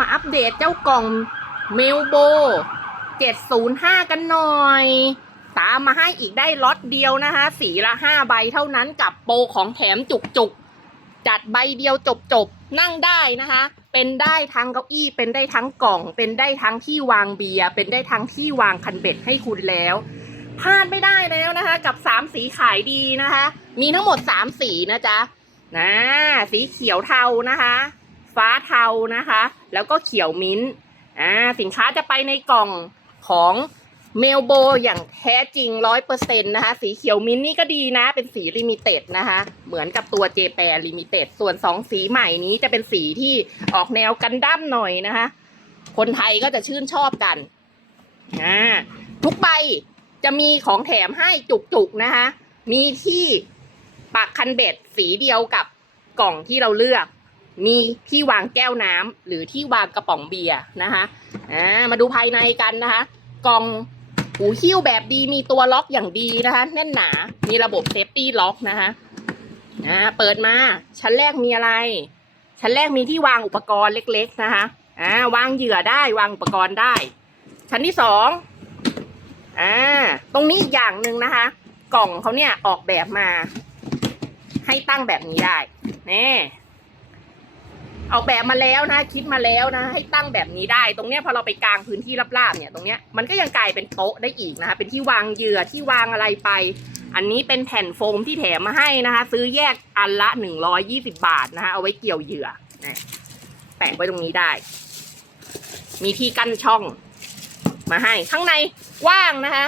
มาอัปเดตเจ้ากล่องเมลโบ 705 กันหน่อย ตามมาให้อีกได้ล็อตเดียวนะคะ สีละ 5 ใบเท่านั้นกับโปรของแถมจุกๆจัดใบเดียวจบๆนั่งได้นะคะ เป็นได้ทั้งเก้าอี้ เป็นได้ทั้งกล่อง เป็นได้ทั้งที่วางเบียร์เป็นได้ทั้งที่วางคันเบ็ดให้คุณแล้วพลาดไม่ได้แล้วนะคะ กับ 3 สีขายดีนะคะ มีทั้งหมด 3 สีนะจ๊ะนะสีเขียวเทานะคะ ฟ้าเทานะคะ แล้วก็เขียวมิ้นท์อ่าสินค้าจะไปในกล่องของเมลโบอย่างแท้จริงร้อยเปอร์เซ็นต์นะคะ สีเขียวมิ้นท์นี่ก็ดีนะ เป็นสีลิมิเต็ดนะคะ เหมือนกับตัวเจแปรลิมิเต็ดส่วนสองสีใหม่นี้จะเป็นสีที่ออกแนวกันดั้มหน่อยนะคะ คนไทยก็จะชื่นชอบกันอ่าทุกใบจะมีของแถมให้จุกๆนะคะ มีที่ปักคันเบ็ดสีเดียวกับกล่องที่เราเลือก มีที่วางแก้วน้ำหรือที่วางกระป๋องเบียร์นะคะอ่ามาดูภายในกันนะคะ กล่องหูหิ้วแบบดีมีตัวล็อกอย่างดีนะคะ แน่นหนา มีระบบเซฟตี้ล็อกนะคะอ่าเปิดมา ชั้นแรกมีอะไร ชั้นแรกมีที่วางอุปกรณ์เล็ก ๆนะคะอ่าวางเหยื่อได้วางอุปกรณ์ได้ ชั้นที่สองอ่าตรงนี้อีกอย่างหนึ่งนะคะ กล่องเขาเนี่ยออกแบบมา ให้ตั้งแบบนี้ได้นี่ ออกแบบมาแล้วนะคิดมาแล้วนะ ให้ตั้งแบบนี้ได้ ตรงเนี้ยพอเราไปกลางพื้นที่ราบๆเนี่ยตรงเนี้ยมันก็ยังกลายเป็นโต๊ะได้อีกนะคะ เป็นที่วางเหยื่อที่วางอะไรไป อันนี้เป็นแผ่นโฟมที่แถมมาให้นะคะ ซื้อแยกอันละหนึ่งร้อยี่สิบาทนะคะ เอาไว้เกี่ยวเหยื่อนะแปะไว้ตรงนี้ได้ มีที่กั้นช่องมาให้ข้างในกว้างนะคะ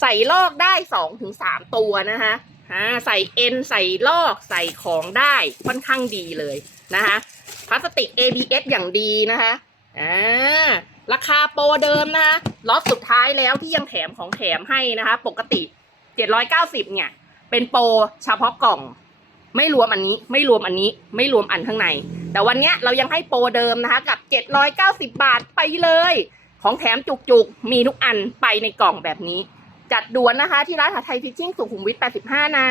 ใส่ลอกได้สองถึงสามตัวนะคะ อ่าใส่เอ็นใส่ลอกใส่ของได้ค่อนข้างดีเลยนะคะพลาสติก ABS อย่างดีนะคะอ่าราคาโปรเดิมนะคะล็อตสุดท้ายแล้วที่ยังแถมของแถมให้นะคะ ปกติ 790 เนี่ย เป็นโปรเฉพาะกล่อง ไม่รวมอันนี้ไม่รวมอันนี้ไม่รวมอันข้างใน แต่วันนี้เรายังให้โปรเดิมนะคะ กับ 790 บาทไปเลย ของแถมจุกๆ มีทุกอันไปในกล่องแบบนี้ จัดด่วนนะคะ ที่ร้านหาไทยพิชชิ่งสุขุมวิท 85 นะ